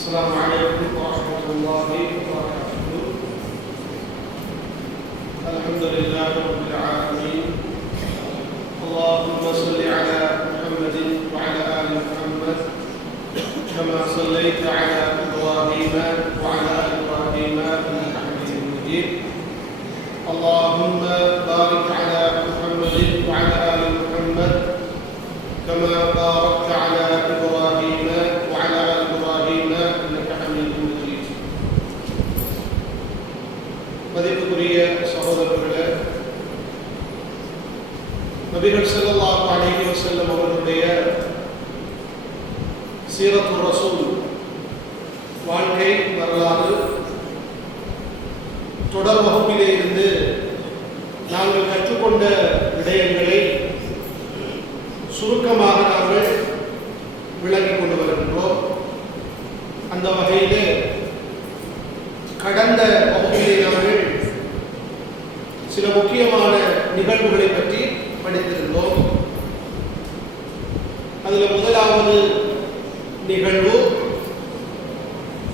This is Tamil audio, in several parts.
السلام عليكم ورحمة الله وبركاته. الحمد لله رب العالمين. اللهم صل على محمد وعلى آل محمد كما صليت على إبراهيم وعلى آل إبراهيم إنك حميد مجيد. اللهم بارك على محمد وعلى آل محمد كما باركت على إبراهيم وعلى آل إبراهيم إنك حميد مجيد. மதிப்புக்குரிய சகோதரர்களே, நபிகள் ஸல்லல்லாஹு அலைஹி வஸல்லம் அவர்களுடைய சீரத்து ரசூல் வாழ்க்கை வரலாறு தொடர் வகுப்பிலே இருந்து நாங்கள் கற்றுக்கொண்ட விடயங்களை சுருக்கமாக நாங்கள் விளங்கிக் கொண்டு வருகின்றோம். அந்த வகையில் கடந்த வகுப்பிலே நாங்கள் சில முக்கியமான நிகழ்வுகளை பற்றி படித்திருந்தோம். அதில் முதலாவது நிகழ்வு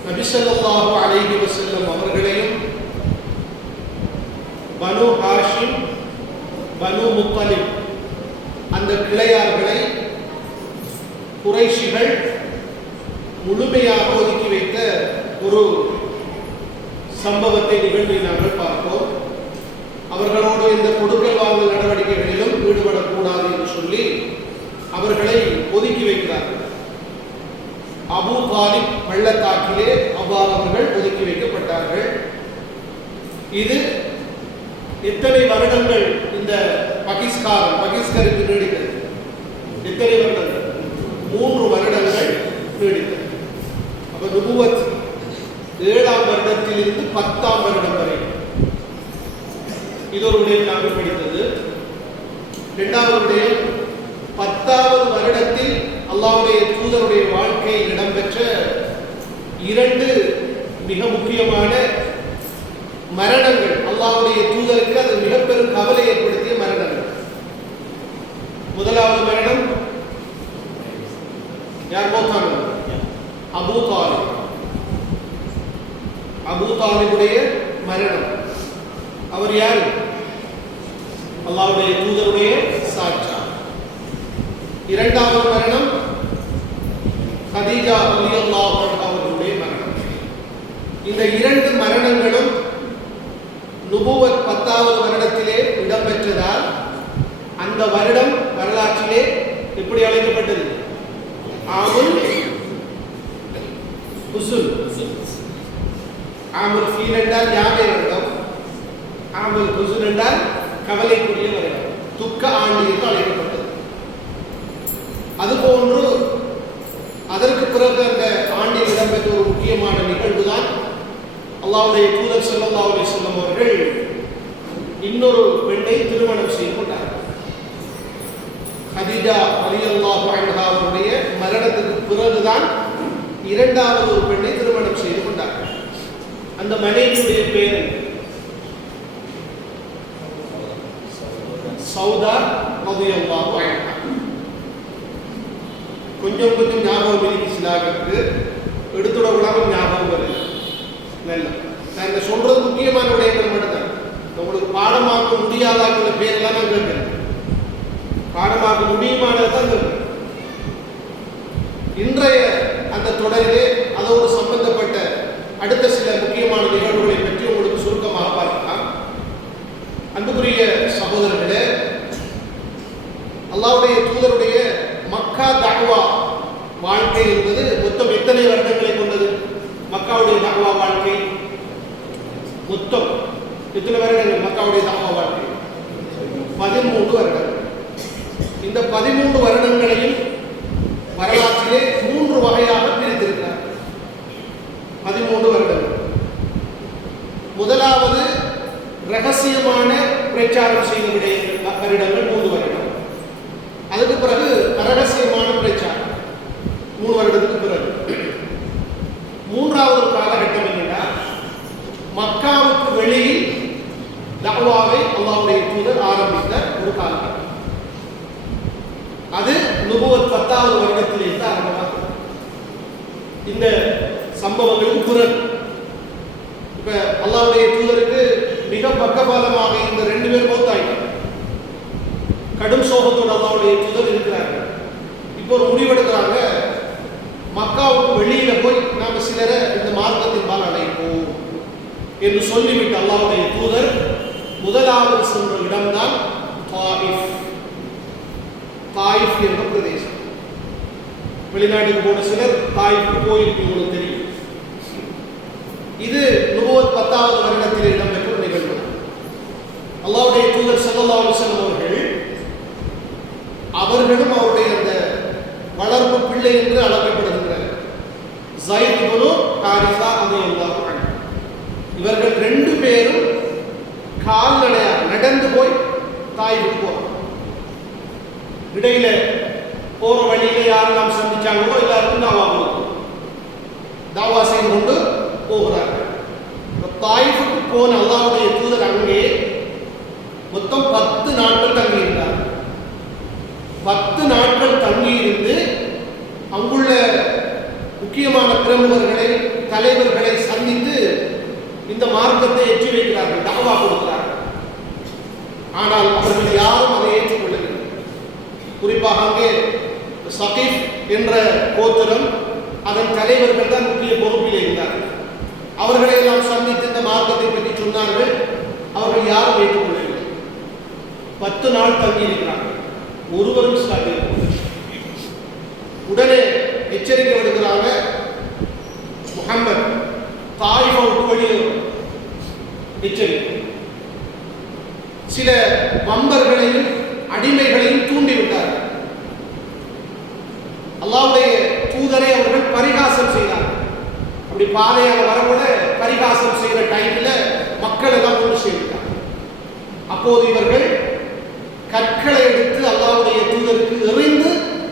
நபி ஸல்லல்லாஹு அலைஹி வஸல்லம் அவர்களையும் பனு ஹாஷிம் பனு முத்தலிப் அந்த கிளையார்களை குறைஷிகள் முழுமையாக ஒதுக்கி வைத்த ஒரு சம்பவத்தை நிகழ்வை நாங்கள் பார்த்தோம். அவர்களோடு இந்த கொடுக்கல் வாங்கல் நடவடிக்கைகளிலும் ஈடுபடக்கூடாது என்று சொல்லி அவர்களை ஒதுக்கி வைக்கிறார்கள். அபூ தாலிப் பள்ளத்தாக்கிலே அவ்வாறு அவர்கள் ஒதுக்கி வைக்கப்பட்டார்கள். இது எத்தனை வருடங்கள் இந்த பகிஷ்கரிப்பு நீடித்தது? எத்தனை வருடங்கள்? 3 வருடங்கள் நீடித்தது. அப்ப நுபுவத் 7ஆம் வருடத்திலிருந்து 10ஆம் வருடம் வரை இது ஒரு விடயம் நாங்கள் படித்தது. 2வது விடயம், 10வது வருடத்தில் அல்லாஹ்வுடைய தூதருடைய வாழ்க்கையில் இடம்பெற்ற 2 மிக முக்கியமான மரணங்கள். அல்லாஹ்வுடைய தூதருக்கு அது மிக பெரும் கவலை ஏற்படுத்திய மரணங்கள். முதலாவது மரணம் யார் மௌத்தான? அபூ தாலிப். அபூ தாலிபுடைய மரணம். அவர் யார்? அல்லாஹ்வுடைய தூதருடைய சாட்சா. 2வது மரணம் கதீஜா ரலியல்லாஹு அன்ஹா அவர்களுடைய மரணம். இந்த 2 மரணங்களும் நுபுவத் 10வது வருடத்திலே இடம்பெற்றதால் அந்த வருடம் வரலாற்றிலே எப்படி அழைக்கப்பட்டது? ஆமுல் ஹுஸ்ன். ஆமுல் ஃபீல் என்றால் யானை வருடம், ஆமுல் ஹுஸ்ன் என்றால் கவலைக்குரிய வருடம், துக்க ஆண்டு என்று அழைக்கப்பட்டது. அதுபோன்று அதற்கு பிறகு அந்த ஆண்டில் இடம்பெற்ற ஒரு முக்கியமான நிகழ்வுதான் அல்லாஹ்வுடைய தூதர் ஸல்லல்லாஹு அலைஹி வஸல்லம் அவர்கள் இன்னொரு பெண்ணை திருமணம் செய்து கொண்டார்கள். கதீஜா ரலியல்லாஹு அன்ஹா அவருடைய மரணத்துக்கு பிறகுதான் 2வது ஒரு பெண்ணை திருமணம் செய்து கொண்டார்கள். அந்த மனைவியுடைய பேர் சௌதா ரலியல்லாஹு அன்ஹா. கொஞ்சம் ஞாபகம் இருக்கிறாருக்கு, எடுத்துடக்கூடாமல் ஞாபகம் வருது. நல்ல நான் இந்த சொல்றது முக்கியமான விடயங்கள் மட்டும்தான். உங்களுக்கு பாடமாக்க முடியாதாக்குள்ள பேரெல்லாம் நான் கேட்கிறேன். பாடமாக்க முடியுமானதான் கேட்கிறேன். இன்றைய அந்த தொடரிலே அதோடு சம்பந்தப்பட்ட அடுத்த சில முக்கியமான நிகழ்வுகளை பற்றி உங்களுக்கு சுருக்கமாக பார்க்கலாம். அன்புக்குரிய சகோதரர்களே, அல்லாஹ்வுடைய தூதருடைய மக்கா தஅவா வாழ்க்கை என்பது மொத்தம் எத்தனை வருடங்களை கொண்டது? மக்காவுடைய தஅவா வாழ்க்கை மொத்தம் எத்தனை வருடங்கள்? மக்காவுடைய தஅவா வாழ்க்கை 13 வருடங்கள். இந்த 13 வருடங்களையும் வரலாற்றிலே 3 வகையாக பிரித்திருக்கிறார். 13 வருடங்கள். முதலாவது ரகசியமான பிரச்சாரம் செய்த வருடங்கள் 3 வருடம். அதுக்கு பிறகு அரகசியமான பிரச்சாரம் 3 வருடத்துக்கு பிறகு. 3வது காலகட்டம் என்னன்னா, மக்காவுக்கு வெளியில் தஅவாவை அல்லாஹ்வுடைய தூதர் ஆரம்பித்த ஒரு காலகட்டம். அது நுபுவத் 10வது வருடத்திலிருந்து ஆரம்பமாகும். இந்த சம்பவங்களுக்கு பிறகு இப்ப அல்லாஹ்வுடைய தூதருக்கு மிக பக்கபலமாக இந்த 2 பேர் மௌத்தாயிட்டாங்க. கடும் சோகத்தோடு அல்லாஹ்வுடைய தூதர் இருக்கிறார்கள். இப்போ ஒரு முடிவெடுக்கிறாங்க, மக்காவுக்கு வெளியில போய் நாம சிலரை இந்த மார்க்கத்தின் பால் அடைப்போம் என்று சொல்லிவிட்டு அல்லாஹ்வுடைய தூதர் முதலாவது சென்ற இடம்தான் தாயிஃப் என்ற பிரதேசம். வெளிநாட்டுக்கு போன சிலர் தாயிஃப்க்கு போயிருக்கு, உங்களுக்கு தெரியும். இது நுபுவத் 10வது வருடத்தில் இடம்பெற்ற நிகழ்வு. அல்லாஹ்வுடைய தூதர் ஸல்லல்லாஹு அலைஹி வஸல்லம் அவர்களும் அவருடைய அந்த வளர்ப்பு பிள்ளை என்று அழைக்கப்படுகின்றனர். ஸைத் இப்னு ஹாரிஸா ரலியல்லாஹு அன்ஹு. இவர்கள் 2 பேரும் கால்நடையாக நடந்து போய் தாயிஃபுக்கு போறாங்க. இடையில போற வழியில யாரெல்லாம் சந்திச்சாங்களோ எல்லாருக்கும் தாவா செய்து கொண்டு போகிறார்கள். தாயிஃபுக்கு போன அல்லாஹ்வுடைய தூதர் அங்கே மொத்தம் 10 நாட்கள் தங்கியிருந்தார். 10 நாட்கள் தங்கியிருந்து அங்குள்ள முக்கியமான பிரமுகர்களை, தலைவர்களை சந்தித்து இந்த மார்க்கத்தை ஏற்றி வைக்கிறார்கள், தாவா கொடுக்கிறார்கள். ஆனால் அவர்கள் யாரும் அதை ஏற்றுக்கொள்ளவில்லை. குறிப்பாக அங்கே சகீஃப் என்ற கோத்திரம், அதன் தலைவர்கள் தான் முக்கிய பொறுப்பில் இருந்தார்கள். அவர்களை எல்லாம் சந்தித்து இந்த மார்க்கத்தை பற்றி சொன்னார்கள். அவர்கள் யாரும் ஏற்றுக்கொள்ளவில்லை. 10 நாள் தங்கியிருக்கிறார்கள். ஒருவரும் இஸ்லாமில் உடனே எச்சரிக்கை விடுக்கிறாங்க, முஹம்மது தாயிஃபை விட்டு வெளியே எச்சரிக்கை. சில வம்பர்களையும் அடிமைகளையும் தூண்டிவிட்டார்கள். அல்லாஹ்வுடைய தூதரை அவர்கள் பரிகாசம் செய்தார்கள். அப்படி பாதையாக வரக்கூட பரிகாசம் செய்கிற டைம்ல மக்கள் எல்லாம் ஒன்று சேர்ந்தார். அப்போது இவர்கள் கற்களை எடுத்து அல்லாஹ்வுடைய தூதருக்கு எறிந்து,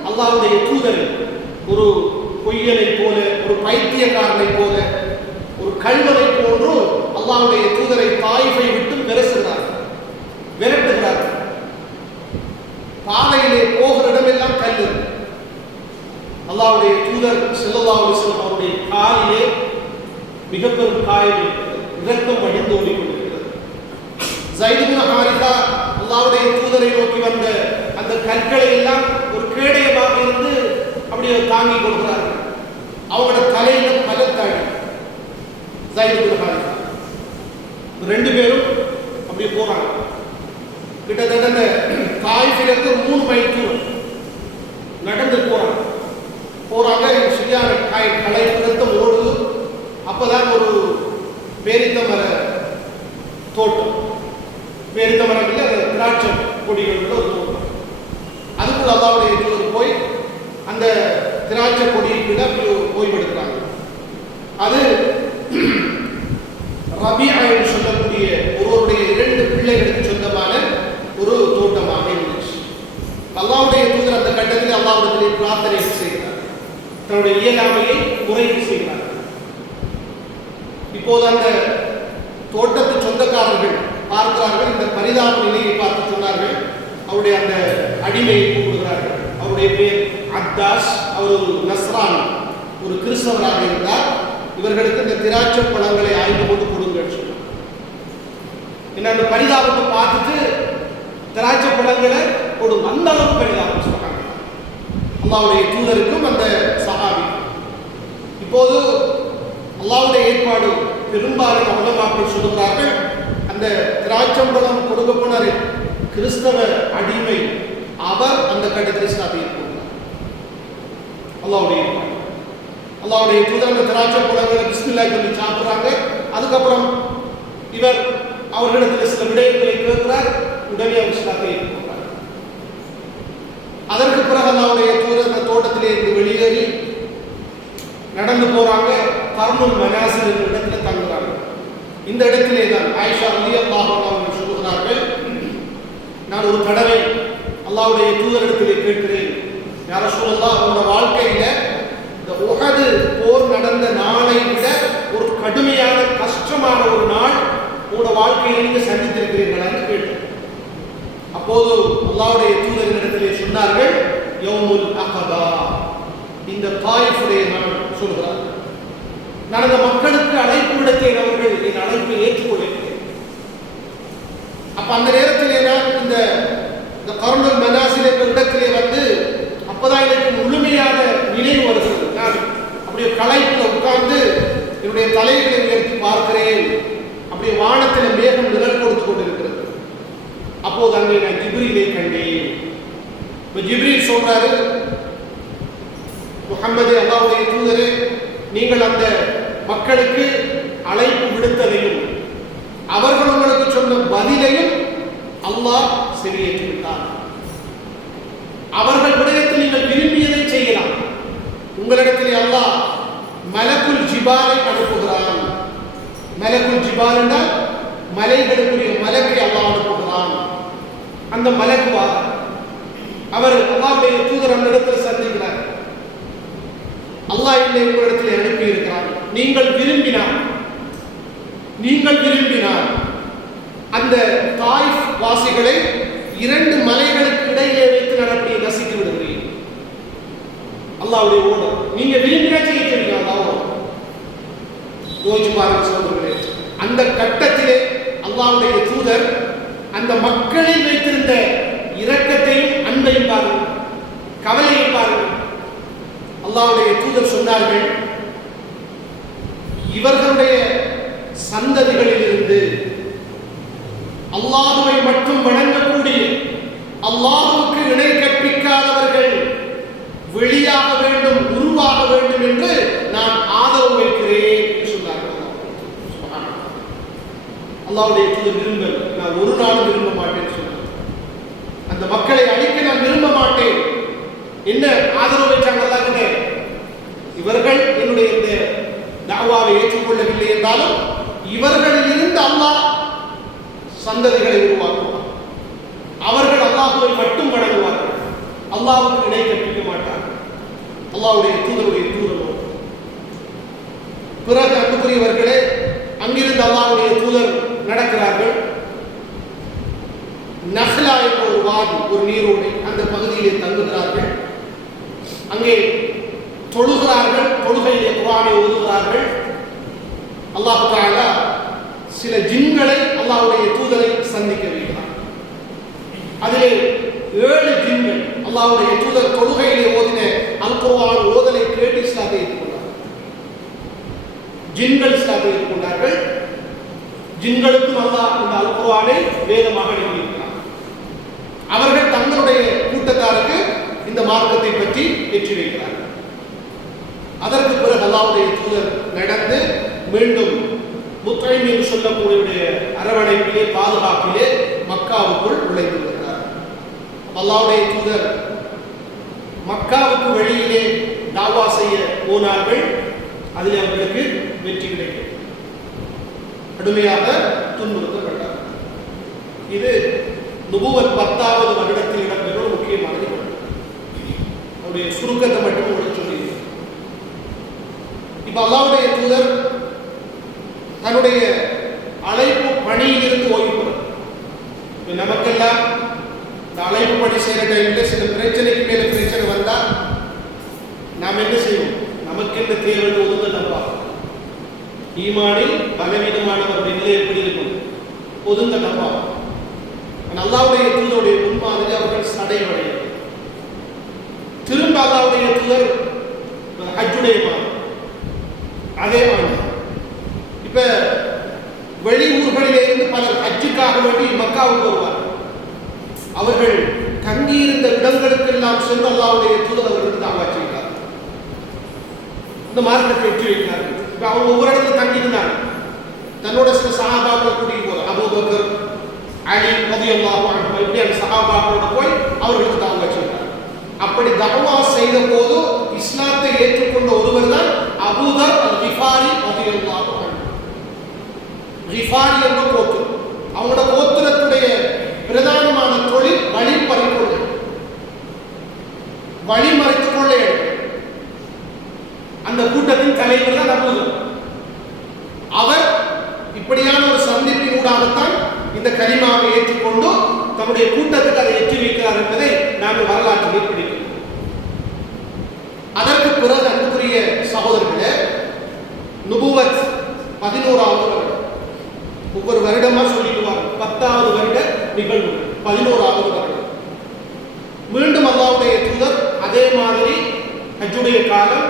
அல்லாஹ்வுடைய தூதர் ஒரு பொய்யனை போல, ஒரு பைத்தியக்காரனை போல, ஒரு கல்வனை போன்று அல்லாஹ்வுடைய தூதரை தாயிஃபை விட்டு விரட்டுகிறார்கள். பாதையிலே போகிற இடமெல்லாம் கல். அல்லாஹ்வுடைய தூதர் ஸல்லல்லாஹு அலைஹி வஸல்லம் அவருடைய காலிலே மிக பெரும் காயம், இரத்தம் வடிந்து ஓடிக்கொண்டிருக்கிறது. ஸைத் இப்னு ஹாரிஸா அல்லாஹ்வுடைய தூதரை நோக்கி வந்த அந்த கற்களை எல்லாம் ஒரு கேடயமாக இருந்து அப்படியே தாங்கி கொடுக்கிறார்கள். அவங்களோட தலையில பலத்தாடி ஸைத் இப்னு ஹாரிஸா 2 பேரும் அப்படியே போறாங்க. கிட்டத்தட்ட தாயிஃபிலிருந்து 3 மைல் தூரம் நடந்து போறாங்க. சரியான களை நிறுத்தம் ஓடுது. அப்பதான் ஒரு பேரித்த மர தோட்டம், பேரித்த மரம் இல்லை, அந்த திராட்சை கொடிகள் உள்ள ஒரு தோட்டம். அதுக்குள்ள அல்லாஹ்வுடைய தூதர் போய் அந்த திராட்சை கொடியை ஓய்வெடுக்கிறாங்க. அது ரபியா என்று சொல்லக்கூடிய ஒருவருடைய 2 பிள்ளைகளுக்கு சொந்தமான ஒரு தோட்டமாக இருந்துச்சு. அல்லாஹ்வுடைய தூதர் அந்த கட்டத்தில் அல்லாஹ்விடத்திலே பிரார்த்தனை செய்கிறார், தன்னுடைய இயலாமையை முறையீடு செய்கிறார். இப்போது அந்த தோட்டத்து சொந்தக்காரர்கள் பார்க்கிறார்கள், இந்த பரிதாப நிலையை பார்த்து சொன்னார்கள். அவருடைய அந்த அடிமையை கூப்பிடுகிறார்கள். அவருடைய பேர் அத்தாஸ். அவர் ஒரு நஸ்ரான், ஒரு கிறிஸ்தவராக இருந்தார். இவர்களுக்கு இந்த திராட்சை பழங்களை ஆய்ந்து கொண்டு கொடுங்கள் சொன்னார். என்ன பரிதாபத்தை பார்த்துட்டு திராட்சை பழங்களை கொடுங்க, அந்த அளவுக்கு பரிதாபம் சொன்னாங்க அல்லாஹ்வுடைய தூதருக்கும் அந்த சஹாபி. இப்போது அல்லாஹ்வுடைய ஏற்பாடு பெரும்பாலான உலமாக்கள் சொல்லுகிறார்கள், அந்த திராட்சம்பழம் கொடுக்கப்போனார் கிறிஸ்தவ அடிமை, அவர் அந்த கட்டத்தில் இஸ்லாத்தை ஏற்றுக்கொண்டார். அல்லாஹ்வுடைய ஏற்பாடு. அல்லாஹ்வுடைய தூதர் அந்த திராட்சம்பழங்களை பிஸ்மில்லாஹ் சொல்லி சாப்பிடுறாங்க. அதுக்கப்புறம் இவர் அவர்களிடத்தில் சில விடயங்களை கேட்கிறார். உடனே அவர் இஸ்லாத்தை ஏற்றுக்கொண்டார். அதற்கு பிறகு அல்லாஹ்வுடைய தூதர் அந்த தோட்டத்திலே இருந்து வெளியேறி நடந்து போறாங்க. கர்னுல் மனாசில் என்ற இடத்துல தங்குறாங்க. இந்த இடத்திலே தான் ஆயிஷா ரலியல்லாஹு அன்ஹா அவர்கள் சொல்லுகிறார்கள், நான் ஒரு தடவை அல்லாஹ்வுடைய தூதரிடத்திலே கேட்கிறேன், யா ரசூலல்லாஹ், உங்களுடைய வாழ்க்கையில இந்த உஹது போர் நடந்த நாளை விட ஒரு கடுமையான கஷ்டமான ஒரு நாள் உங்களுடைய வாழ்க்கையில நீங்க சந்தித்திருக்கிறீர்களா என்று கேட்டேன். அப்போது அல்லாஹ்வுடைய தூதரின் இடத்திலே சொன்னார்கள், யௌமுல் அகபா, இந்த தாயிஃபுடைய நாள் சொல்கிறார்கள். நான் அந்த மக்களுக்கு அழைப்பு விடுத்தேன், அவர்கள் என் அழைப்பை ஏற்றுக்கொள்கிறேன். அப்ப அந்த நேரத்திலே நான் இந்த கருணல் மனாசில் என்ற இடத்திலே வந்து அப்பதான் எனக்கு முழுமையான நினைவு வருகிறது. நான் அப்படியே களைப்புல உட்கார்ந்து என்னுடைய தலைகளை உயர்த்தி பார்க்கிறேன். அப்படியே வானத்தில் மேகம் நிழல் கொடுத்து கொண்டிருக்கிறது. அப்போது அங்கே நான் ஜிப்ரீலை கண்டேன். ஜிப்ரீல் சொல்றாரு, முஹம்மதே, அல்லாஹ்வுடைய தூதரே, நீங்கள் அந்த மக்களுக்கு அழைப்பு விடுத்ததையும் அவர்கள் உங்களுக்கு சொன்ன பதிலையும் அல்லாஹ் செவியேற்று விட்டார். அவர்கள் விடயத்தில் நீங்கள் விரும்பியதை செய்யலாம். உங்களிடத்திலே அல்லாஹ் மலக்குல் ஜிபாலை அனுப்புகிறான். மலக்குல் ஜிபால் என்றால் மலைகளுக்குரிய மலக்கை அல்லாஹ் அனுப்புகிறான். அந்த மலக்குவாக அவர் அல்லாஹ்வுடைய தூதர் அந்த இடத்தில் சந்திக்கிறார். அல்லாஹ் என்னை உங்களிடத்தில் அனுப்பி இருக்கிறார். நீங்கள் விரும்பினால் அந்த தாயிஃப் வாசிகளை 2 மலைகளுக்கு இடையிலே வைத்து நடத்தி நசித்து விடுகிறேன். அல்லாஹ்வுடைய ஓர்டர். நீங்க விரும்பினா செய்யுங்க. அல்லாஹ் யோசிச்சு பாருங்க சகோதரர்களே. அந்த கட்டத்திலே அல்லாஹ்வுடைய தூதர் அந்த மக்களில் வைத்திருந்த இரக்கத்தையும் அன்பையும் பாருங்கள், கவலையை பாருங்கள். அல்லாஹ்வுடைய தூதர் சொன்னார்கள், இவர்களுடைய சந்ததிகளிலிருந்து அல்லாஹ்வை மட்டும் வணங்கக்கூடிய, அல்லாஹ்வுக்கு இணை கற்பிக்காதவர்கள் வெளியாக வேண்டும், உருவாக வேண்டும் என்று நான் ஆதரவு வைக்கிறேன் என்று சொன்னார்கள். அல்லாஹ்வுடைய தூதர் விரும்பல், நான் ஒரு நாள் விரும்ப மாட்டேன் சொன்னார். அந்த மக்களை அழிக்க நான் விரும்ப மாட்டேன். என்ன ஆதரவு வைச்சாங்க? இவர்கள் என்னுடைய இந்த தஅவாவை ஏற்றுக்கொள்ளவில்லை என்றாலும் இவர்களில் இருந்து அல்லாஹ் சந்ததிகளை உருவாக்குவார். அவர்கள் அல்லாஹ்வை மட்டும் வணங்குவார்கள், அல்லாஹ்வுக்கு இணை கற்பிக்க மாட்டார்கள். அல்லாஹ்வுடைய தூதருடைய தூதரோ. பிறகு அன்புக்குரியவர்களே, அங்கிருந்து அல்லாஹ்வுடைய தூதர் நடக்கிறார்கள். நஹ்லா என்ற ஒரு வாதி, ஒரு நீரோடை, அந்த பகுதியிலே தங்குகிறார்கள். அங்கே தொழுகிறார்கள். தொழுகையிலே குர்ஆனை ஓதுகிறார்கள். அல்லாஹ் தஆலா சில ஜின்களை அல்லாஹ்வுடைய தூதரை சந்திக்க வைக்கிறார். அதிலே 7 ஜின்கள் அல்லாஹ்வுடைய தூதர் தொழுகையிலே ஓதின அல் குர்ஆன் ஓதலை கேட்டு இஸ்லாத்தை ஏற்றுக்கொண்டார்கள். ஜின்கள் இஸ்லாத்தை ஏற்றுக்கொண்டார்கள். ஜின்களுக்கும் அல்லாஹ் இந்த அல் குர்ஆனை வேதமாக எழுதியிருக்கிறார். அவர்கள் தங்களுடைய கூட்டத்தாருக்கு இந்த மார்க்கத்தை பற்றி ஏற்றி வைக்கிறார்கள். அதற்கு பிறகு அல்லாஹ்வுடைய தூதர் நடந்து மீண்டும் முத்தைம் என்று சொல்லக்கூடிய அரவணைப்பிலே, பாதுகாப்பிலே மக்காவுக்குள் நுழைந்து விடுகிறார். அல்லாஹ்வுடைய தூதர் மக்காவுக்கு வெளியிலே தாவா செய்ய போனார்கள். அதில் அவர்களுக்கு வெற்றி கிடைக்கும். கடுமையாக துன்புறுத்தப்பட்டார். இது நுபுவத் 10வது வருடத்தில் இடம்பெற்ற ஒரு முக்கியமான நிகழ்வு. அவருடைய சுருக்கத்தை மட்டும் உங்களுக்கு சொல்லி, இப்ப அல்லாஹ்வுடைய தூதர் தன்னுடைய அழைப்பு பணியிலிருந்து ஓய்வு பெறும். நமக்கெல்லாம் இந்த அழைப்பு பணி செய்கிற டைமில் சில பிரச்சனைக்கு மேல பிரச்சனை வந்தா நாம் என்ன செய்வோம்? நமக்கு என்ன தேவை ஒதுங்க நம்பா. ஈமானில் பலவீனமானவர் நிலை எப்படி இருக்கும்? ஒதுங்க நம்பா. அல்லாஹ்வுடைய தூதருடைய முன்மாதிரி அவர்கள் சடையடைய திரும்ப அல்லாஹ்வுடைய தூதர் ஹஜ்ஜுடைய மாதம் அதே மாதிரி இப்ப வெளியூர்களிலே இருந்து பலர் ஹஜ்ஜுக்காக வேண்டி மக்காவுக்கு வருவார். அவர்கள் தங்கியிருந்த இடங்களுக்கெல்லாம் சென்று அல்லாஹ்வுடைய தூதர் அவர்களுக்கு தாவா செய்கிறார். இந்த மார்க்கத்தை வெற்றி வைக்கிறார்கள். இப்ப அவங்க ஒவ்வொரு இடத்துல தங்கியிருந்தாங்க. தன்னோட சில சஹாபாக்கள் கூட்டிட்டு போறார். அபூபக்கர், அலி ரலியல்லாஹு அன்ஹு இப்படி அந்த சஹாபாக்களோட போய் அவர்களுக்கு தாவா செய்கிறார். அப்படி தஅவா செய்த போது இஸ்லாத்தை ஏற்றுக்கொண்ட ஒருவர் தான் அபூதர் அல்-கிஃபாரி ரலியல்லாஹு அன்ஹு. கிஃபாரி என்ற கோத்திரம். அவங்களோட கோத்திரத்துடைய பிரதானமான தொழில் வழிமறைத்துக் கொள்ள. அந்த கூட்டத்தின் தலைவர் தான் அபூதர். அவர் இப்படியான ஒரு சந்திப்பின் ஊடாகத்தான் இந்த கலிமாவை ஏற்றுக்கொண்டு தன்னுடைய கூட்டத்துக்கு அதை எட்டி வைக்கிறார் என்பதை நாங்கள் வரலாற்றில் படிக்கிறோம். அதற்கு பிறகு அன்புக்குரிய சகோதரர்களே, நிகழ்வு 11வது வருடம். மீண்டும் அல்லாஹ்வுடைய தூதர் அதே மாதிரி ஹஜ்ஜுடைய காலம்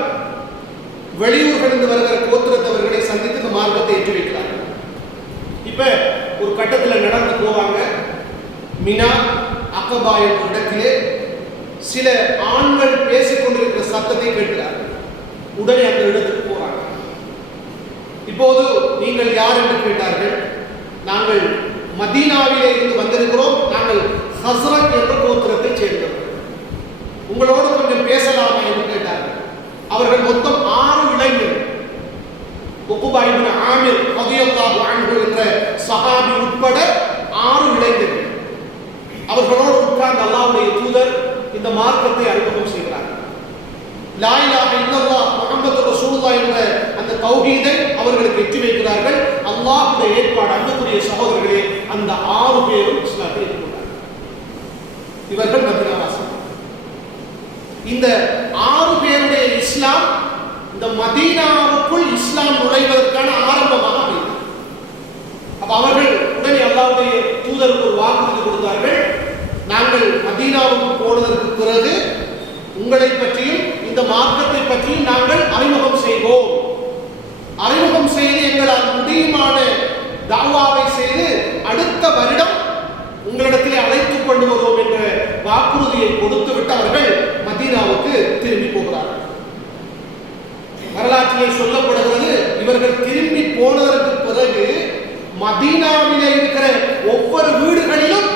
வெளியூர்களிலிருந்து வருகிற கோத்திரத்தவர்களை சந்தித்து இந்த மார்க்கத்தை ஏற்றி வைக்கிறார்கள். இப்ப ஒரு கட்டத்தில் நடந்து போவாங்க. மினா அகபா என்ற இடத்திலே சில ஆண்கள் பேசிக் கொண்டிருக்கிற சத்தத்தை கேட்கிறார்கள். உடனே அந்த இடத்துக்கு போறாங்க. இப்போது நீங்கள் யார் என்று கேட்டார்கள். நாங்கள் மதீனாவிலே இருந்து வந்திருக்கிறோம், நாங்கள் ஹஸ்ரத் என்ற கோத்திரத்தை சேர்ந்தவர்கள், உங்களோடு கொஞ்சம் பேசலாமா என்று கேட்டார்கள். அவர்கள் மொத்தம் 6 இளைஞர்கள். உக்பா இப்னு ஆமிர் ரலியல்லாஹு அன்ஹு என்ற சஹாபி உட்பட 6 இளைஞர்கள். அவர்களோடு உட்கார்ந்து அல்லாஹ்வுடைய தூதர் இந்த மார்க்கத்தை அறிமுகம் செய்கிறார். லா இலாஹ இல்லல்லாஹ் முஹம்மது ரசூலுல்லாஹ் என்ற அந்த தௌஹீதை அவர்களுக்கு எட்டி வைக்கிறார்கள். அல்லாஹ்வுடைய ஏற்பாடு. அன்புக்குரிய சகோதரர்களே, அந்த 6 பேரும் இஸ்லாத்தை ஏற்றுக்கொண்டார்கள். இவர்கள் மதீனாவாசிகள். இந்த 6 பேருடைய இஸ்லாம் இந்த மதீனாவுக்குள் இஸ்லாம் நுழைவதற்கான ஆரம்பமாக அமைந்தது. அப்ப அவர்கள் உடனே அல்லாஹ்வுடைய தூதருக்கு ஒரு வாக்குறுதி கொடுத்தார்கள். நாங்கள் மதீனாவுக்கு போனதற்கு பிறகு உங்களை பற்றியும் இந்த மார்க்கத்தை பற்றியும் நாங்கள் அறிமுகம் செய்வோம். அறிமுகம் செய்து எங்களால் முடியுமான தாவாவை செய்து அடுத்த வருடம் உங்களிடத்திலே அழைத்துக் கொண்டு வருவோம் என்ற வாக்குறுதியை கொடுத்துவிட்டு அவர்கள் மதீனாவுக்கு திரும்பி போகிறார்கள். வரலாற்றிலே சொல்லப்படுகிறது, இவர்கள் திரும்பி போனதற்கு பிறகு மதீனாவிலே இருக்கிற ஒவ்வொரு வீடுகளிலும்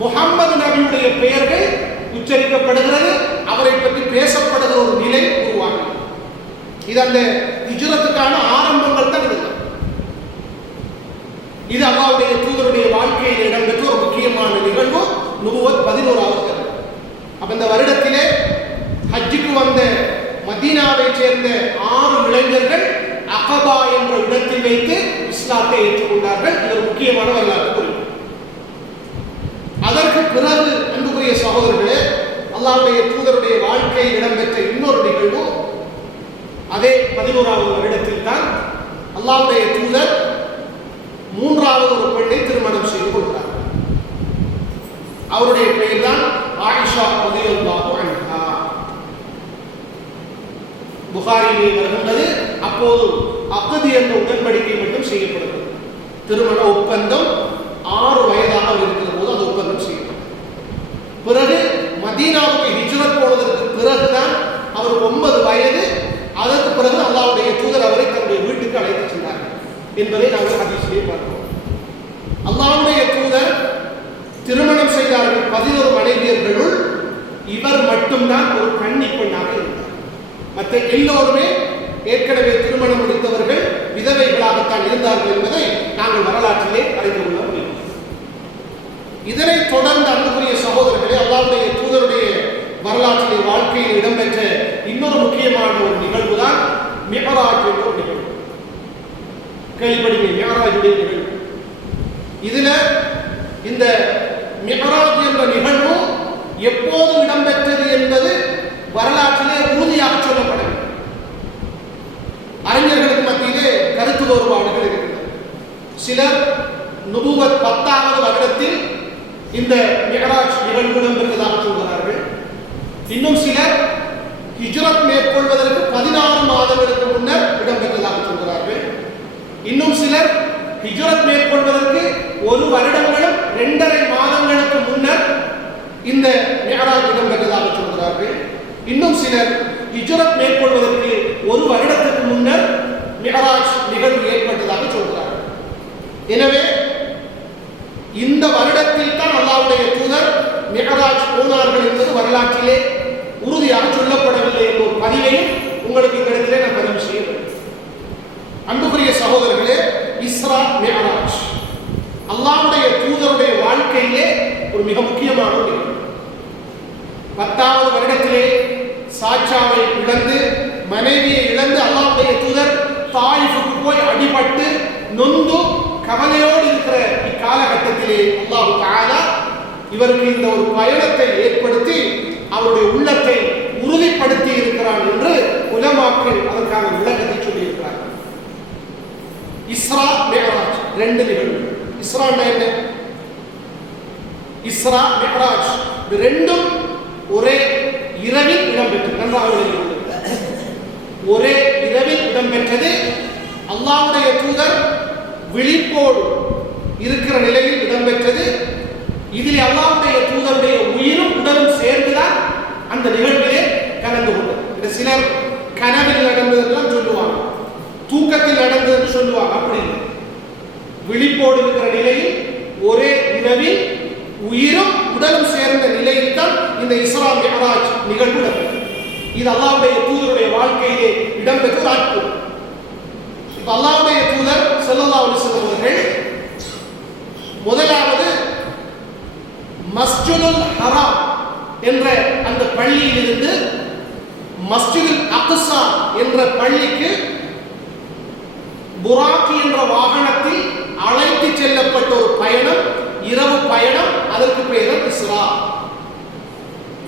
முஹம்மது நபியுடைய பெயர்கள் உச்சரிக்கப்படுகிறது, அவரை பற்றி பேசப்படுகிற ஒரு நிலை உருவாகும். இது அந்த ஹிஜ்ரத்துக்கான ஆரம்பங்கள் தான். இது அல்லாஹ்வுடைய தூதருடைய வாழ்க்கையில் இடம்பெற்ற ஒரு முக்கியமான நிகழ்வு. நுபுவத் 11வது. அப்ப இந்த வருடத்திலே ஹஜ்ஜுக்கு வந்த மதீனாவை சேர்ந்த 6 இளைஞர்கள் அகபா என்ற இடத்தில் வைத்து இஸ்லாத்தை ஏற்றுக்கொண்டார்கள். இது ஒரு முக்கியமான வரலாற்று குறிப்பு. அதற்கு பிறகு அன்புக்குரிய சகோதரர்களே, அல்லாஹ்வுடைய தூதருடைய வாழ்க்கையில் இடம்பெற்ற இன்னொரு நிகழ்வு அதே 11வது வருடத்தில் தான் அல்லாஹ்வுடைய தூதர் 3வது ஒரு பெண்ணை திருமணம் செய்து கொள்கிறார். அவருடைய பெயர் தான் ஆயிஷா ரலியல்லாஹு அன்ஹா. புகாரியிலே வருகின்றது. அப்போது அக்து என்ற உடன்படிக்கை மட்டும் செய்யப்படுகிறது. திருமண ஒப்பந்தம் 6 வயதாக இருக்கிற போது அந்த ஒப்பந்தம் செய்யப்படும். பிறகு மதீனாவுக்கு ஹிஜ்ரத் போனதற்கு பிறகுதான் அவருக்கு 9 வயது. அதற்கு பிறகு அல்லாஹ்வுடைய தூதர் அவரை தன்னுடைய வீட்டுக்கு அழைத்து சென்றார்கள் என்பதை நாங்கள் ஹதீஸிலே பார்க்கிறோம். அல்லாஹ்வுடைய தூதர் திருமணம் செய்தார்கள் 11 மனைவியர்களுள் இவர் மட்டும்தான் ஒரு கன்னி பெண்ணாக இருந்தார். மற்ற எல்லோருமே ஏற்கனவே திருமணம் முடித்தவர்கள், விதவைகளாகத்தான் இருந்தார்கள் என்பதை நாங்கள் வரலாற்றிலே அறிந்து கொள்ள முடியும். இதனை தொடர்ந்து அன்புக்குரிய சகோதரர்களே, அல்லாஹ்வுடைய தூதருடைய வரலாற்றிலே வாழ்க்கையில் இடம்பெற்ற இன்னொரு முக்கியமான ஒரு நிகழ்வு தான் மிஅராஜ் என்ற ஒரு நிகழ்வு. கேள்விப்பட்டீங்க, மிஅராஜுடைய நிகழ்வு. இதுல இந்த மிஅராஜ் என்ற நிகழ்வு எப்போது இடம்பெற்றது என்பது வரலாற்றிலே உறுதியாக சொல்லப்படவில்லை. அறிஞர்களுக்கு மத்தியிலே கருத்து வேறுபாடுகள் இருக்கிறது. சிலர் நுபுவத் 10வது வருடத்தில் இந்த மிஅராஜ் நிகழ்வு இடம்பெற்றதாக சொல்கிறார்கள். இன்னும் சிலர் ஹிஜ்ரத் மேற்கொள்வதற்கு 16 மாதங்களுக்கு முன்னர் இடம்பெற்றதாக சொல்கிறார்கள். இன்னும் சிலர் ஹிஜ்ரத் மேற்கொள்வதற்கு 1 வருடங்களும் 2.5 மாதங்களுக்கு முன்னர் இந்த மிஅராஜ் இடம்பெற்றதாக சொல்கிறார்கள். இன்னும் சிலர் ஹிஜ்ரத் மேற்கொள்வதற்கு 1 வருடத்துக்கு முன்னர் மிஅராஜ் நிகழ்வு ஏற்பட்டதாக சொல்கிறார்கள். எனவே இந்த வருடத்தில் தான் அல்லாஹ்வுடைய தூதர் மிஅராஜ் போனார்கள் என்பது வரலாற்றிலே உறுதியாக சொல்லப்படவில்லை என்ற ஒரு பதிவையும் உங்களுக்கு இந்த இடத்திலே நான் பதிவு செய்ய வேண்டும். அன்புக்குரிய சகோதரர்களே, இஸ்ரா மிஅராஜ் அல்லாஹ்வுடைய தூதருடைய வாழ்க்கையிலே ஒரு மிக முக்கியமான ஒரு நிகழ்வு. 10வது வருடத்திலே சாச்சாவை இழந்து, மனைவியை இழந்து அல்லாஹ்வுடைய தூதர் தாயிஃபுக்கு போய் அடிபட்டு நொந்து கவலையோடு இருக்கிற இக்காலகட்டத்திலே அல்லாஹ் தஆலா இவருக்கு இந்த ஒரு பயணத்தை ஏற்படுத்தி அவருடைய உள்ளத்தை உறுதிப்படுத்தி இருக்கிறான் என்று உலமாக்கள் அதற்கான விளக்கத்தை சொல்லி இருக்கிறார்கள். இஸ்ரா மிஅராஜ் 2 நிகழ்வு. இஸ்ரா என்ன? இஸ்ரா மிஅராஜ் இது ரெண்டும் ஒரே இரவில் இடம்பெற்றது. நன்றாக ஒரே இரவில் இடம்பெற்றது. அல்லாஹ்வுடைய தூதர் விழிப்போடு இருக்கிற நிலையில் இடம்பெற்றது. இதில் அல்லாஹ்வுடைய தூதருடைய உயிரும் உடலும் சேர்ந்துதான் அந்த நிகழ்விலே கலந்து கொண்டது. சிலர் கனவில் நடந்ததெல்லாம் சொல்லுவாங்க, தூக்கத்தில் நடந்ததுன்னு சொல்லுவாங்க. அப்படி விழிப்போடு இருக்கிற நிலையில் ஒரே இரவில் உயிரும் உடலும் சேர்ந்த நிலையில் தான் இந்த இஸ்ரா மிஅராஜ் நிகழ்வு நடந்தது. இது அல்லாஹ்வுடைய தூதருடைய வாழ்க்கையிலே இடம்பெற்ற ஒரு அற்புதம். இப்ப அல்லாஹ்வுடைய தூதர் ஸல்லல்லாஹு அலைஹி வஸல்லம் அவர்கள் முதலாவது மஸ்ஜிதுல் ஹராம் என்ற அந்த பள்ளியிலிருந்து மஸ்ஜிதுல் அக்ஸா என்ற பள்ளிக்கு புராக் என்ற வாகனத்தில் அழைத்து செல்லப்பட்ட ஒரு பயணம், இரவு பயணம். அதற்கு பெயர் இஸ்ரா.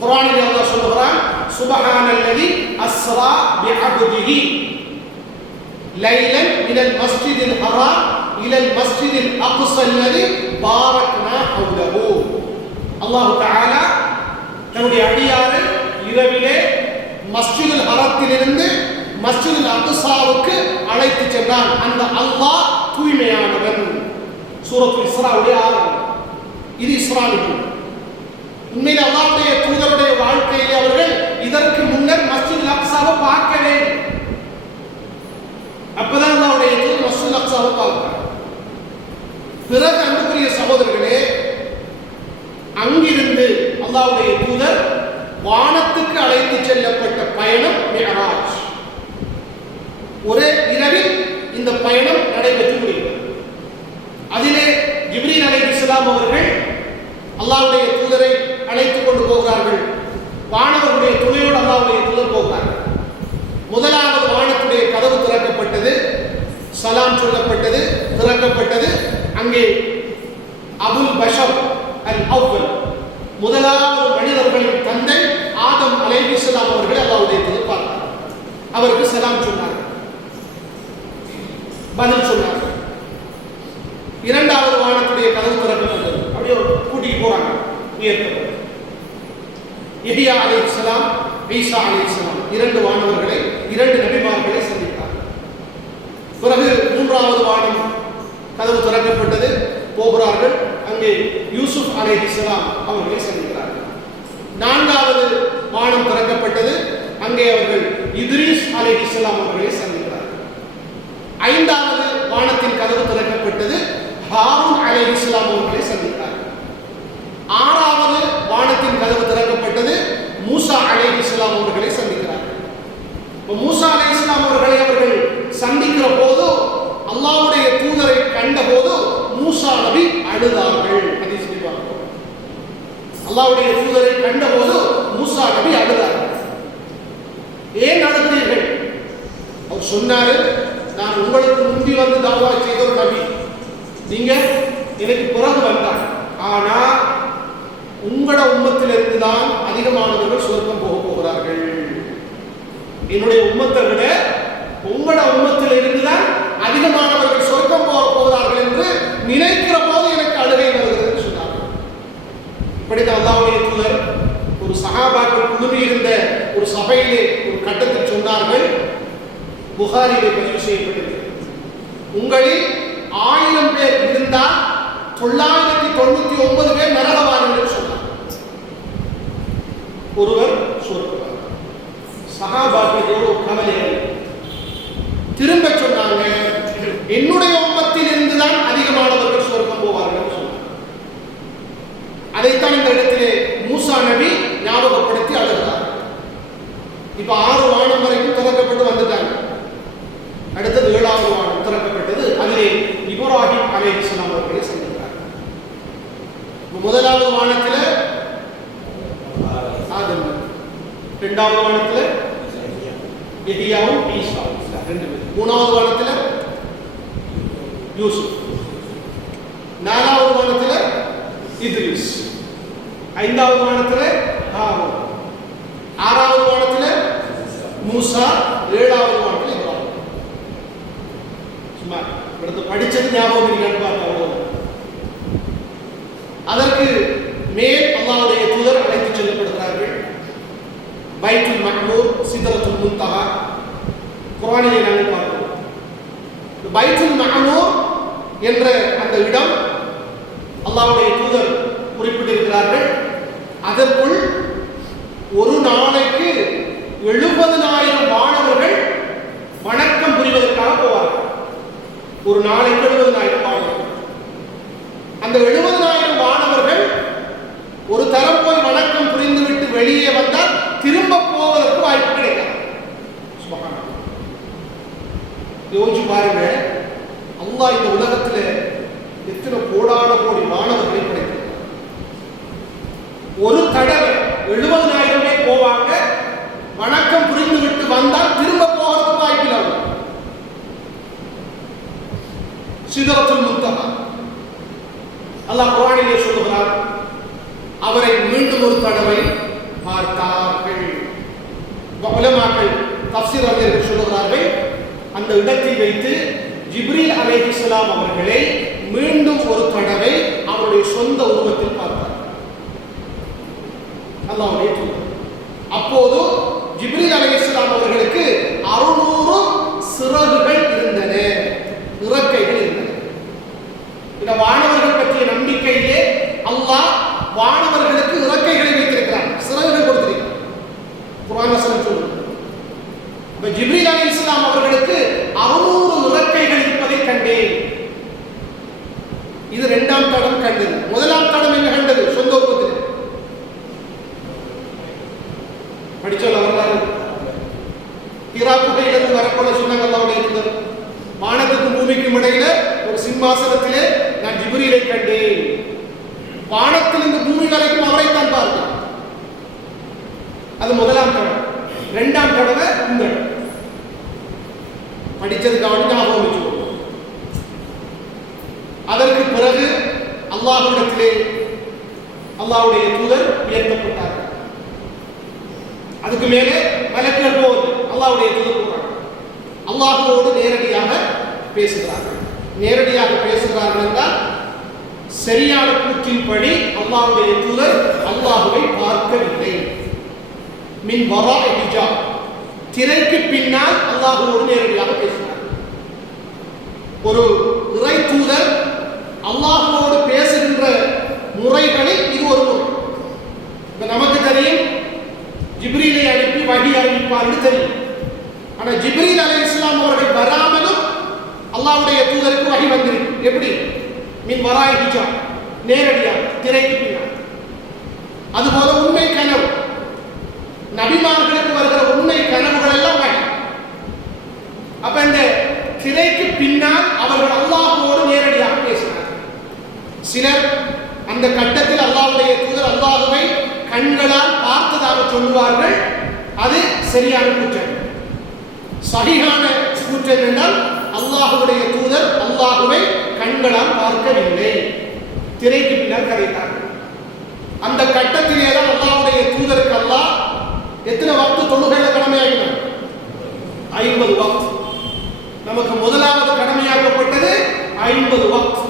குர்ஆனில் அல்லாஹ் சொல்கிறான், சுப்ஹானல்லதி அஸ்ரா பிஅப்திஹி லைலன் மினல் மஸ்ஜிதில் ஹராம் இலல் மஸ்ஜிதில் அக்ஸா அல்லதி பாரக்னா ஹவ்லஹு. அல்லாஹ் தஆலா தன்னுடைய அடியாரை இரவிலே மஸ்ஜிதுல் ஹரத்திலிருந்து மஸ்ஜிதுல் அக்ஸாவுக்கு அழைத்து சென்றான். அந்த அல்லாஹ் தூய்மையானவன். சூரத்துல் இஸ்ராவுடைய ஆரம்பம். இது இஸ்ரா நிகழ்வு. உண்மையில் அல்லாஹ்வுடைய தூதருடைய வாழ்க்கையிலே அவர்கள் இதற்கு முன்னர் மஸ்ஜிதுல் அக்ஸாவை பார்க்கவே. அப்பதான் அல்லாஹ்வுடைய தூதர் மஸ்ஜிதுல் அக்ஸாவை பார்க்கிறார். பிறகு அன்புக்குரிய சகோதரர்களே, அங்கிருந்து அல்லாஹ்வுடைய தூதர் வானத்துக்கு அழைத்து செல்லப்பட்ட பயணம் மிஅராஜ். ஒரே இரவில் இந்த பயணம் நடைபெற்று முடிகிறது. அதிலே ஜிப்ரீல் அலைஹிஸ்ஸலாம் அவர்கள் அல்லாஹ்வுடைய தூதரை அழைத்துக் கொண்டு போகிறார்கள். வானவருடைய துணையோடு அல்லாஹ்வுடைய தூதர் போகிறார்கள். முதலாவது வானத்துடைய கதவு திறக்கப்பட்டது, சலாம் சொல்லப்பட்டது, திறக்கப்பட்டது. அங்கே அபுல் பஷர் அல் அவ்வல் முதலாவது மனிதர்களின் தந்தை ஆதம் அலைஹிஸ்ஸலாம் அவர்கள் அல்லாஹ்வுடைய தூதர் பார்த்தார். அவருக்கு சலாம் சொன்னார், பதில் சொன்னார். இரண்டாவது வானத்துடைய கதவு திறக்கப்பட்டது. அப்படியே கூட்டிட்டு போறாங்க. உயர்த்தப்பட்டது. யஹ்யா அலைஹிஸ்ஸலாம், ஈசா அலைஹிஸ்ஸலாம் இரண்டு வானவர்களை, இரண்டு நபிமார்களை சந்தித்தார். பிறகு மூன்றாவது வானம் கதவு திறக்கப்பட்டது. போகிறார்கள். அங்கே யூசுப் அலைஹிஸ்ஸலாம் அவர்களை சந்திக்கிறார்கள். நான்காவது வானம் திறக்கப்பட்டது. அங்கே அவர்கள் இத்ரீஸ் அலைஹிஸ்ஸலாம் அவர்களை சந்திக்கிறார்கள். ஐந்தாவது வானத்தின் கதவு திறக்கப்பட்டது. ஹாரூன் அலைஹிஸ்ஸலாம் அவர்களை சந்தித்தார்கள். ஆறாவது வானத்தின் கதவு திறக்கப்பட்டது. மூசா அலைஹிஸ்ஸலாம் அவர்களை சந்திக்கிறார்கள். மூசா அலைஹிஸ்ஸலாம் அவர்களை அவர்கள் சந்திக்கிற போது அல்லாஹ்வுடைய தூதரை கண்டபோது மூசா நபி அழுதார்கள். ஹதீஸ் பார்க்கிறோம். அல்லாஹ்வுடைய தூதரை கண்டபோது மூசா நபி அழுதார்கள். ஏன் அழுதீர்கள்? அவர் சொன்னாரு, நான் உங்களுக்கு முந்தி வந்து தாவா செய்த ஒரு நபி, நீங்க எனக்கு பிறகு வந்தார். ஆனா உங்களோட உம்மத்திலிருந்து தான் அதிகமானவர்கள் சொர்க்கம் போக போகிறார்கள். என்னுடைய உம்மத்தை விட உங்களோட உம்மத்தில் இருந்துதான் அதிகமானவர்கள் சொர்க்கம் போக போகிறார்கள் என்று நினைக்கிற போது எனக்கு அழுகை வருகிறது சொன்னார்கள். இப்படித்தான் அல்லாஹ்வுடைய தூதர் ஒரு சஹாபாக்கள் குழுமி இருந்த ஒரு சபையிலே ஒரு கட்டத்தில் சொன்னார்கள். புகாரிலே பதிவு செய்யப்பட்டது, உங்களில் 1000 பேர் இருந்தால் 999 பேர் நரகவாதிகள் என்று சொன்னார். ஒருவர் சொர்க்கவாதி. சஹாபாக்கள் எவ்வளவு கவலைகள். திரும்ப சொன்னாங்க, என்னுடைய உம்மத்தில் இருந்துதான் அதிகமானவர்கள் சொர்க்கம் போவார்கள் சொன்னார். அதைத்தான் இந்த இடத்திலே மூசா நபி ஞாபகப்படுத்தி அழுகிறார். இப்ப 6 வானம் வரைக்கும் திறக்கப்பட்டு வந்துட்டாங்க. அடுத்தது 7வது வானம் திறக்கப்பட்டது. அதிலே இப்ராஹிம் அலைஹிஸ்ஸலாம் அவர்களை சந்திக்கிறார். முதலாவது வானத்தில் ஆதம், இரண்டாவது வானத்தில் யஹ்யாவும் ஈசாவும் ரெண்டு பேர், மூணாவது வானத்தில் யூசுப், நாலாவது வானத்தில் இத்ரீஸ், ஐந்தாவது வானத்தில் ஹாரூன், ஆறாவது வானத்தில் மூசா, ஏழாவது வானத்தில் இப்ராஹிம். சும்மா படிச்சது ஞாபகம் இருக்கான்னு பார்த்தா அவ்வளவு. அதற்கு மேல் அல்லாஹ்வுடைய தூதர் அழைத்துச் செல்லப்படுகிறார்கள். பைத்துல் மஅமூர், சித்ரத்துல் முன்தஹா குர்ஆனிலே நாங்கள் பார்க்கிறோம். பைத்துல் மஅமூர் என்ற அந்த இடம் அல்லாஹ்வுடைய தூதர் குறிப்பிட்டிருக்கிறார்கள். அதற்குள் ஒரு நாளைக்கு 70,000 மாணவர்கள் வணக்கம் புரிவதற்காக போவார்கள். ஒரு நாளைக்கு 70,000 மாணவர்கள். அந்த 70,000 மாணவர்கள் ஒரு தரம் போய் வணக்கம் புரிந்துவிட்டு வெளியே வந்தால் திரும்ப போவதற்கு வாய்ப்பு கிடைக்காது. யோசிச்சு பாருங்க, அல்லாஹ் இந்த உலகத்துல எத்தனை கோடான கோடி மாணவர்களை படைக்கிறார். ஒரு தடவை 70,000 பேர் போவாங்க, வணக்கம் புரிந்து விட்டு வந்தால் திரும்ப போவதற்கு வாய்ப்பில்லை. சிதறத்துல் முன்தஹா அல்லாஹ் குர்ஆனிலே சொல்கிறார், அவரை மீண்டும் ஒரு தடவை பார்த்தார்கள். உலமாக்கள் தஃப்சீர் அறிஞர்கள் சொல்கிறார்கள், அந்த இடத்தில் வைத்து ஜிப்ரீல் அலைஹிஸ்ஸலாம் அவர்களை மீண்டும் ஒரு தடவை அவருடைய சொந்த உருவத்தில் பார்த்தார். அல்லாஹ்வுடைய தூதர். அப்போது ஜிப்ரீல் அலைஹிஸ்ஸலாம் அவர்களுக்கு 600 சிறகுகள் இருந்தன, இறக்கைகள் இருந்தன. இந்த வானவர்கள் பற்றிய நம்பிக்கையிலே அல்லாஹ் வானவர்களுக்கு இறக்கைகளை வைத்திருக்கிறார், சிறகுகள் கொடுத்திருக்கிறார். குர்ஆன் வசனம் சொல்லுது. அப்ப ஜிப்ரீல் அலைஹிஸ்ஸலாம் அவர்களுக்கு 600 இறக்கைகள் இருப்பதை கண்டேன். இது இரண்டாம் தடம் கண்டது. முதலாம் தடம் என்ன கண்டது? சொந்த உருவத்தில் படிச்சோம். வரலாறு ஹிரா குகையிலிருந்து வரப்போல சொன்னாங்க அல்லாஹ்வுடைய தூதர், வானத்துக்கும் பூமிக்கும் இடையில ஒரு சிம்மாசனத்திலே நான் ஜிப்ரீலை கண்டேன். வானத்திலிருந்து பூமி வரைக்கும் அவரை தான் பார்த்தேன். அது முதலாம் தடவை. இரண்டாம் தடவை இந்த படிச்சதுக்காக ஞாபகம் வச்சுக்கோ. அதற்கு பிறகு அல்லாஹ்விடத்திலே அல்லாஹ்வுடைய தூதர் உயர்த்தப்பட்டார். அதுக்கு மேலே மலக்குகள் போவது அல்லாஹ்வுடைய தூதர் போறாங்க. அல்லாஹ்வோடு நேரடியாக பேசுகிறார்கள். நேரடியாக பேசுகிறார்கள் என்றால் சரியான கூற்றின்படி அல்லாஹ்வுடைய தூதர் அல்லாஹ்வை பார்க்கவில்லை. மின் வராஇ ஹிஜாப், திரைக்கு பின்னால் அல்லாஹ்வோடு நேரடியாக பேசினார். ஒரு இறை தூதர் அல்லாஹ்வோடு பேசுகின்ற முறைகளில் இது ஒரு முறை. இப்ப நமக்கு தெரியும், ஜிப்ரீலை அனுப்பி வஹி அறிவிப்பார்னு தெரியும். ஆனா ஜிப்ரீல் அலைஹிஸ்ஸலாம் அவர்கள் வராமலும் அல்லாஹ்வுடைய தூதருக்கு வஹி வந்திருக்கு. எப்படி? மின் வராஇ ஹிஜாப், நேரடியாக திரைக்கு பின்னால். அதுபோல உண்மை கனவு, நபிமார்களுக்கு வருகிற உண்மை கனவுகள் எல்லாம் வஹி. அப்ப இந்த திரைக்கு பின்னால் அவர்கள் அல்லாஹ்வோடு நேரடியாக பேசினார். சிலர் அந்த கட்டத்தில் அல்லாஹ்வுடைய தூதர் அல்லாஹ்வை கண்களால் பார்த்ததாக சொல்லுவார்கள். அது சரியான கூற்று. சஹீஹான கூற்று என்றால் அல்லாஹ்வுடைய தூதர் அல்லாஹ்வை கண்களால் பார்க்கவில்லை, திரைக்கு பின்னால் கரைத்தார்கள். அந்த கட்டத்திலே தான் அல்லாஹ்வுடைய தூதருக்கு அல்லாஹ் எத்தனை வக்து தொழுகையில கடமையாகினார்? 50 வக்த். நமக்கு முதலாவது கடமையாக்கப்பட்டது 50 வக்த்.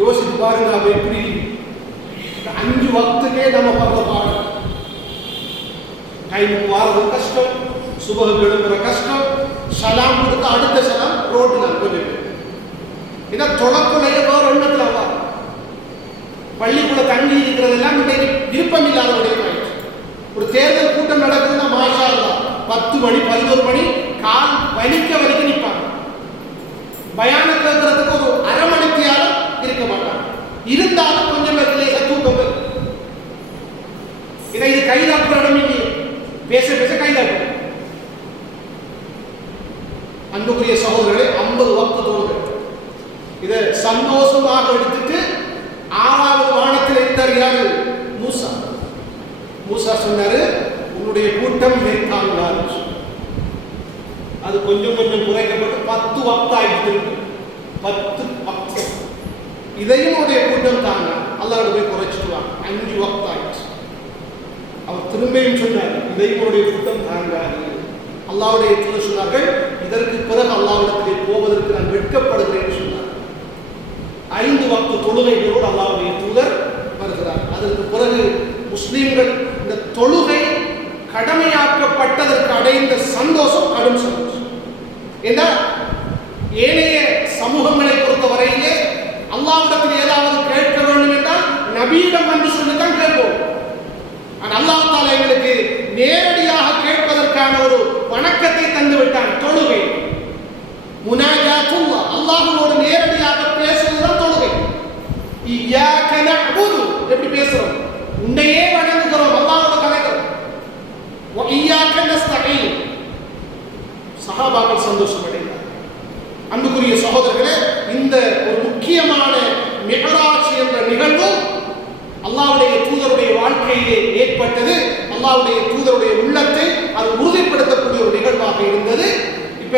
யோசித்து பாருங்க, அவ எப்படி 5 வக்துக்கே நம்ம படுற பாடம். டைமுக்கு வாரது கஷ்டம், சுபஹுக்கு எழும்புற கஷ்டம், சலாம் கொடுத்து அடுத்த சலாம் ரோட்டில் கொஞ்சம் பேர். ஏன்னா தொலைக்குள்ளைய வேற எண்ணத்தில் வா. பள்ளிக்குள்ள தங்கி இருக்கிறதெல்லாம் இன்றைக்கு விருப்பம் இல்லாத விடயமாயிடுச்சு. ஒரு தேர்தல் கூட்டம் நடக்குதுன்னா மாஷா அல்லாஹ் 10 மணி 11 மணி கால் வலிக்க வலிக்க நிற்பாங்க. பயான கேட்கறதுக்கு ஒரு அரை மணித்தியாலும் இருக்க மாட்டாங்க. இருந்தாலும் கொஞ்சம் பேர் தூக்கம் பேர். இதை இது கைதாக்குற இடம் இல்லையே, பேச பேச கைதாக்கு. அன்புக்குரிய சகோதரர்களை 50 வக்து தொழுகை இதை சந்தோஷமாக எடுத்துட்டு 6வது வானத்தில் இருந்தார் யாரு? மூசா. மூசா சொன்னாரு, உன்னுடைய கூட்டம் மேற்காங்காது. அது கொஞ்சம் கொஞ்சம் குறைக்கப்பட்டு 10 வக்து ஆயிடுச்சு. 10 வக்து. இதையும் உடைய கூட்டம் தாங்க அல்லாஹ் போய் குறைச்சிட்டு வாங்க. 5 வக்து ஆயிடுச்சு. அவர் திரும்பியும் சொன்னார், இதையும் உடைய கூட்டம் தாங்காது. அல்லாஹ்வுடைய தூதர் சொன்னார்கள், இதற்கு பிறகு அல்லாஹ்விடத்திலே போவதற்கு நான் வெட்கப்படுகிறேன் சொன்னார். 5 வக்து தொழுகைகளோடு அல்லாஹ்வுடைய தூதர் வருகிறார். முஸ்லிம்கள் இந்த தொழுகை கடமையாக்கப்பட்டதற்கு அடைந்த சந்தோஷம் கடும் சந்தோஷம். ஏன்னா ஏனைய சமூகங்களை பொறுத்தவரையிலே அல்லாஹ்விடத்தில் ஏதாவது கேட்க வேண்டும் என்றால் நபியிடம் வந்து சொல்லித்தான் கேட்போம். அல்லாஹ் தஆலா எங்களுக்கு நேரடியாக கேட்பதற்கான ஒரு வணக்கத்தை தந்து விட்டான். தொழுகை முனாஜாத்துல்லாஹ், அல்லாஹ்வோடு நேரடியாக பேசுவதுதான் தொழுகை. இய்யாக நஅ்புது, எப்படி பேசுறோம்? உன்னையே வணங்குகிறோம், அல்லாஹ்வோட கலைக்கிறோம். வ இய்யாக நஸ்தஈன், சஹாபாக்கள் சந்தோஷம் அடைந்தார். அன்புக்குரிய சகோதரர்களே, இந்த ஒரு முக்கியமான மிஅராஜ் என்ற நிகழ்வு அல்லாஹ்வுடைய தூதருடைய வாழ்க்கையிலே ஏற்பட்டது. அல்லாஹ்வுடைய தூதருடைய உள்ளத்தை அது உறுதிப்படுத்தக்கூடிய ஒரு நிகழ்வாக இருந்தது. இப்ப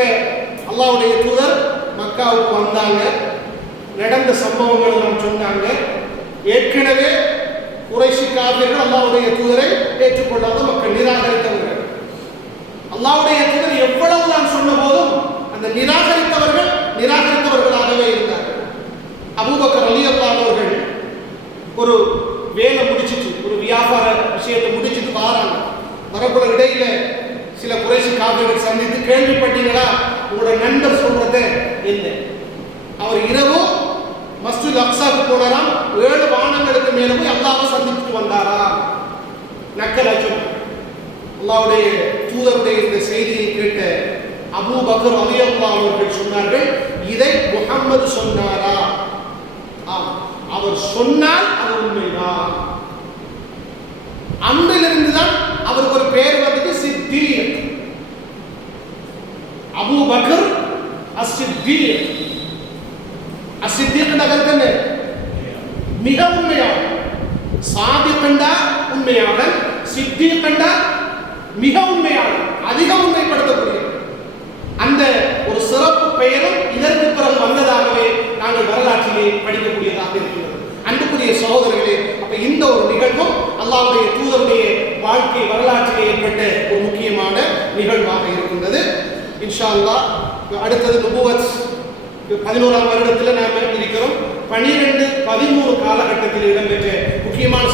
அல்லாஹ்வுடைய தூதர் மக்காவுக்கு வந்தாங்க, நடந்த சம்பவங்கள் எல்லாம் சொன்னாங்க. ஏற்கனவே குறைஷி காபிர்கள் அல்லாஹ்வுடைய தூதரை ஏற்றுக்கொள்ளாத மக்கள், நிராகரித்தவர்கள். அல்லாஹ்வுடைய தூதர் எவ்வளவு நான் சொன்ன போதும் அந்த நிராகரித்தவர்களாகவே இருந்தார்கள். அபூபக்கர் ரலியல்லாஹு அவர்கள் ஒரு வேலை முடிச்சிட்டு, ஒரு வியாபார விஷயத்தை முடிச்சிட்டு வராங்க. வரக்குள்ள இடையில சில குறைஷி காபிர்கள் சந்தித்து, கேள்விப்பட்டீங்களா உங்களோட நண்பர் சொல்றத என்ன? அவர் இரவு மஸ்ஜித் அக்ஸாவுக்கு போனாராம், 7 வானங்களுக்கு மேல போய் அல்லாஹ்வை சந்திச்சுட்டு வந்தாரா. நக்கலாச்சு. அல்லாஹ்வுடைய தூதருடைய இந்த செய்தியை கேட்ட அபூபக்கர் ரலியல்லாஹு அவர்கள் சொன்னார்கள், இதை முஹம்மது சொன்னாரா? அவர் சொன்னால் அது உண்மைதான். அன்றிலிருந்து தான் அவருக்கு ஒரு பெயர் வந்துட்டு சித்தீக். அபூபக்கர் அஸ்-சித்தீக். அஸ்-சித்தீக் நகர்த்தன மிக உண்மையாளர். சாதிக் என்றா உண்மையாளர், சித்தீக் என்றா மிக உண்மையாளர், அதிக உண்மைப்படுத்தக்கூடியவர். அந்த ஒரு சிறப்பு பெயரும் இதற்கு பிறகு வந்ததாகவே நாங்கள் வரலாற்றிலே படிக்கக்கூடியதாக இருக்கிறது. அன்புக்குரிய சகோதரர்களே, அப்ப இந்த ஒரு நிகழ்வும் அல்லாஹ்வுடைய தூதருடைய வாழ்க்கை வரலாற்றிலே ஏற்பட்ட ஒரு முக்கியமான நிகழ்வாக இருக்கின்றது. இன்ஷா அல்லாஹ் அடுத்தது நுபுவத் 11ஆம் வருடத்தில் நாம் இருக்கிறோம். 12-13 காலகட்டத்தில் இடம்பெற்ற முக்கியமான